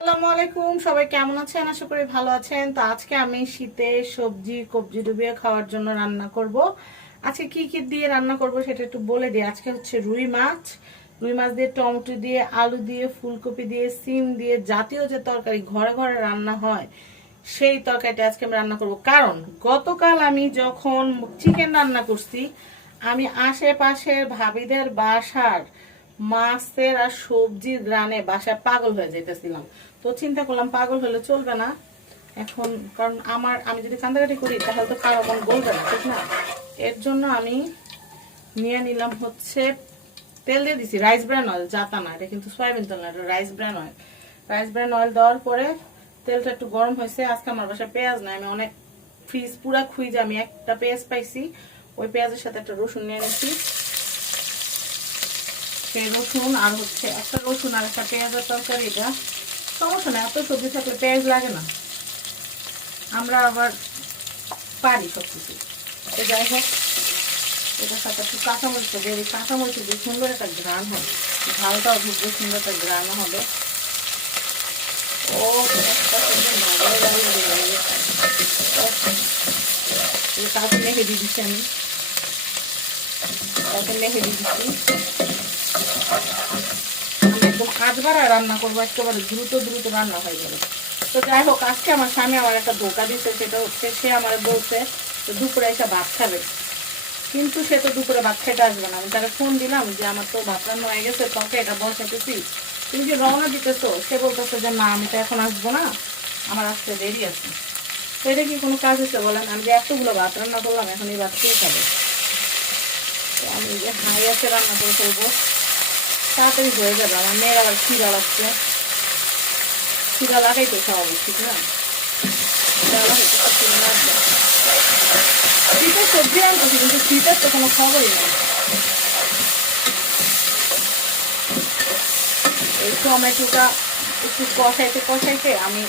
আসসালামু আলাইকুম, সবাই কেমন আছেন? আশা করি ভালো আছেন। তো আজকে আমি শীতে সবজি কবজি ডুবিয়ে খাওয়ার জন্য রান্না করব। আজকে কি কি দিয়ে রান্না করব সেটা একটু বলে দিই। আজকে হচ্ছে রুই মাছ দিয়ে, টমেটো দিয়ে, আলু দিয়ে, ফুলকপি দিয়ে, সিম দিয়ে, জাতীয় যে তরকারি ঘরে ঘরে রান্না হয় সেই তরকারিটা আজকে আমি রান্না করব। কারণ গতকাল আমি যখন চিকেন রান্না করছি, আমি আশেপাশের ভাবিদের বাসার মাছের আর সবজির গ্রানে বাসায় পাগল হয়ে যেতেছিলাম। তো চিন্তা করলাম পাগল হলে চলবে না এখন, কারণ আমি যদি কান্দাকাটি করি তাহলে তো কারো মন বলবে না, ঠিক না? এর জন্য আমি নিয়ে নিলাম হচ্ছে, তেল দিয়ে দিছি রাইস ব্র্যান অয়েল, জাতা না, এটা কিন্তু সয়াবিন তেল না, এটা rice bran oil. Rice bran oil দেওয়ার পরে তেলটা একটু গরম হয়েছে। আজকে আমার বাসায় পেঁয়াজ নাই, আমি অনেক ফ্রিজ পুরা খুঁজে আমি একটা পেঁয়াজ পাইছি, ওই পেঁয়াজের সাথে একটা রসুন নিয়ে নিয়েছি। সেই রসুন আর হচ্ছে একটা রসুন আর একটা পেঁয়াজের তরকারি, এটা সমস্যা না, এত সবজি থাকলে পেঁয়াজ লাগে না, আমরা আবার পারি সব কিছু। তো যাই হোক, এটার সাথে একটু কাঁচামরিচ দিয়ে, কাঁচামরিচ দিয়ে সুন্দর একটা ঘ্রাণ হয়, ঝালটাও ঢুকবে, সুন্দর একটা ঘ্রাণও হবে। ও কাউকে মেখে দিয়ে দিচ্ছি, আমি কাউকে মেখে দিয়ে দিচ্ছি। আমি একদম আজ বাড়ায় রান্না করবো, একেবারে দ্রুত দ্রুত রান্না হয়ে যাবে। তো যাই হোক, আজকে আমার স্বামী আমার একটা ধোকা দিচ্ছে, সেটা হচ্ছে সে আমার বলছে দুপুরে এসে ভাত খাবে, কিন্তু সে তো দুপুরে ভাত খেতে আসবে না। আমি তারা ফোন দিলাম যে আমার তো ভাত রান্না হয়ে গেছে, তোকে এটা বসাতেছি, তুমি যে রওনা দিতেছো। সে বলতেছে যে না, আমি তো এখন আসবো না, আমার আসতে দেরি আছে। তো এটা কি কোনো কাজ হচ্ছে বলেন? আমি যে এতগুলো ভাত রান্না করলাম, এখন এই ভাত খেয়ে খাবে। তো আমি যে হাই আছে রান্না করে ফেলবো, তাড়াতাড়ি হয়ে যাবে। আমার মেয়ের আবার খিদা লাগছে, খিদা লাগাই তো খাওয়াবো, ঠিক না? শীতের সবজি আনতেছি, কিন্তু শীতের তো কোনো খবরই নেই। এই টমেটোটা একটু কষাইতে কষাইতে আমি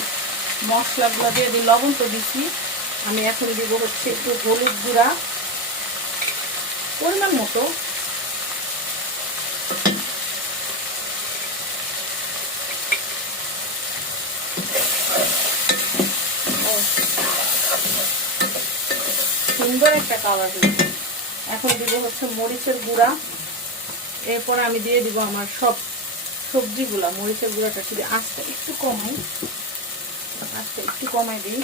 মশলাগুলো দিয়ে দিই, লবণ তো দিচ্ছি। আমি এখন দিব হচ্ছে একটু হলুদ গুঁড়া পরিমাণ মতো, সুন্দর একটা কালার দিচ্ছি। এখন দিব হচ্ছে মরিচের গুঁড়া। এরপর আমি দিয়ে দিব আমার সব সবজিগুলা। মরিচের গুঁড়াটা শুধু আস্তে একটু কমাই দিই।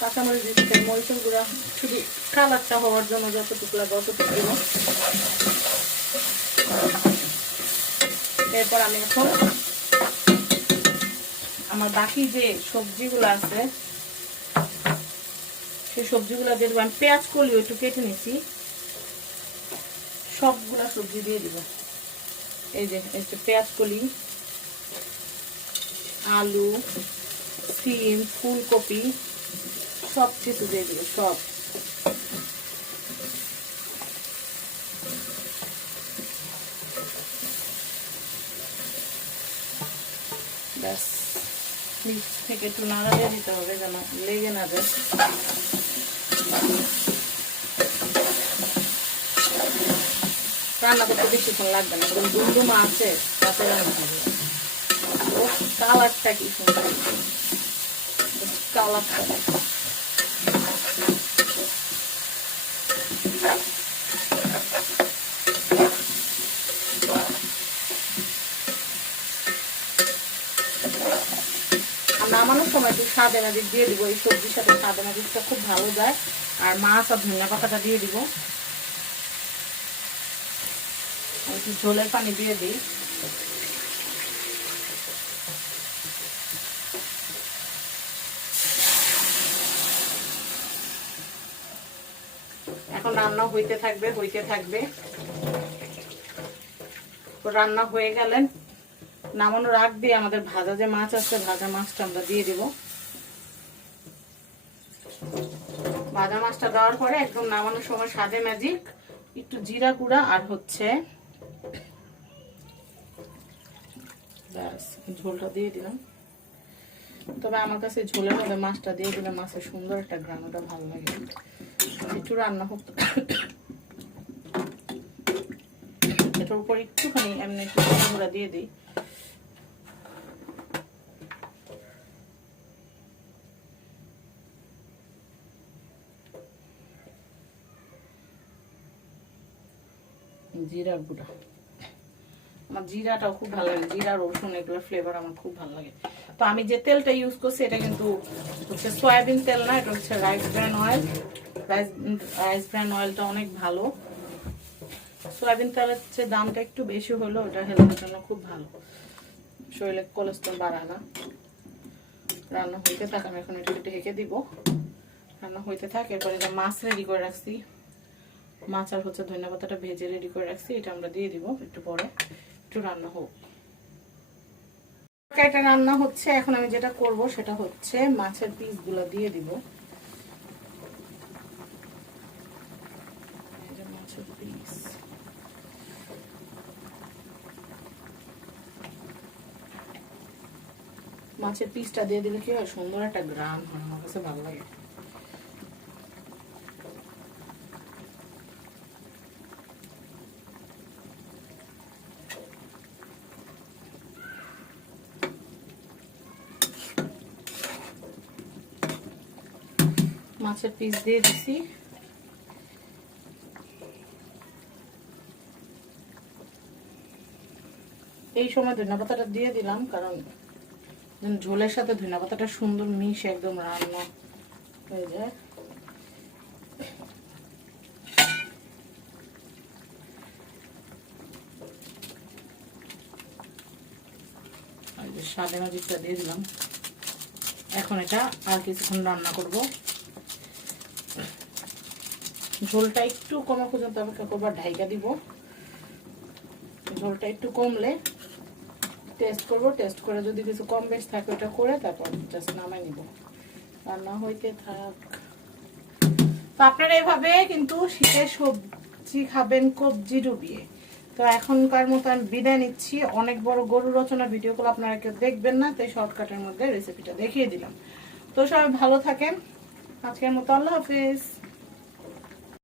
কাঁচামরিচ দিচ্ছি, মরিচের গুঁড়া শুধু কালারটা হওয়ার জন্য যতটুকু লাগে অতটুকু দিব। এরপর আমি এখন আমার বাকি যে সবজিগুলো আছে সেই সবজিগুলো দিয়ে দেবো। আমি পেঁয়াজ কলিও একটু কেটে নিছি, সবগুলা সবজি দিয়ে দিব। এই যে পেঁয়াজ কলি, আলু, সিম, ফুলকপি সব কিছু দিয়ে দিব, সব। ব্যাস, নিচ থেকে একটু নাড়া দিয়ে দিতে হবে যেন লেগে না যায়। রান্না করতে বেশিক্ষণ লাগবে না, কারণ ডুমডুমা আছে তাতে রান্না হবে। ও কালারটা কি সুন্দর, কালারটা নামানোর সময় একটু সাদা মাদিক দিয়ে দিব। এই সবজির সাথে সাদা মাদিকটা খুব ভালো যায়। আর মাছ আর ধনিয়া পাতাটা দিয়ে দিব। একটু ঝোলের পানি দিয়ে দিই। এখন রান্না হইতে থাকবে। রান্না হয়ে গেলেন নামানোর আগ দিয়ে আমাদের ভাজা যে মাছ আছে, ভাজা মাছটা আমরা দিয়ে দিব। ভাজা মাছটা দেওয়ার পরে একদম নামানোর সময় স্বাদে ম্যাজিক একটু জিরা গুঁড়া আর হচ্ছে ব্যাস ঝোলটা দিয়ে দিলাম। তবে আমার কাছে ঝোলের মধ্যে মাছটা দিয়ে দিলে মাছের সুন্দর একটা ঘ্রাণটা ভালো লাগে। একটু রান্না হোক, এটার উপর একটুখানি এমনি একটু গুঁড়া দিয়ে দিই। জিরার গুঁড়া, আমার জিরাটাও খুব ভালো লাগে, জিরা রসুন এগুলো ফ্লেভার আমার খুব ভালো লাগে। তো আমি যে তেলটা ইউজ করছি এটা কিন্তু হচ্ছে সয়াবিন তেল না, এটা হচ্ছে rice bran oil. Rice bran অয়েলটা অনেক ভালো। সয়াবিন তেলের চেয়ে দামটা একটু বেশি হলো, ওটা হেলথের জন্য খুব ভালো, শরীরে কোলেস্ট্রল বাড়ায় না। রান্না হইতে থাকে, আমি এখন এটা ঢেকে দিব, রান্না হইতে থাকে। এরপরে এটা মাছ রেডি করে রাখছি, মাছ আর হচ্ছে ধনিয়া পাতাটা ভেজে রেডি করে রাখছি, এটা আমরা দিয়ে দিব একটু পরে, একটু রান্না হোক। এটা রান্না হচ্ছে, এখন আমি যেটা করব সেটা হচ্ছে মাছের পিসগুলো দিয়ে দিব। মাছের পিস মাছের পিসটা দিয়ে দিলে কি হয়, সুন্দর একটা গ্রান হয়, আমার কাছে ভালো লাগে। মাছের পিস দিয়ে দিছি, এই সময় ধনিয়া পাতাটা দিয়ে দিলাম, কারণ ঝোলের সাথে ধনিয়া পাতাটা সুন্দর মিশে একদম রান্না হয়ে যায়। সাদা মাজিটা দিয়ে দিলাম। এখন এটা আর কিছুক্ষণ রান্না করব, ঝোলটা একটু কমা পর্যন্ত অপেক্ষা করবো, ঢাইকা দিব। ঝোলটা একটু কমলে টেস্ট করব, টেস্ট করে যদি কিছু কম বেশ থাকে ওটা করে তারপর জাস্ট নামাই নিব, রান্না হইতে থাক। তো আপনারা এইভাবে কিন্তু শীতের সবজি খাবেন কবজি ডুবিয়ে। তো এখনকার মতো আমি বিদায় নিচ্ছি, অনেক বড় গরু রচনা ভিডিওগুলো আপনারা কেউ দেখবেন না, তাই শর্টকাটের মধ্যে রেসিপিটা দেখিয়ে দিলাম। তো সবাই ভালো থাকেন, আজকের মতো আল্লাহ হাফেজ।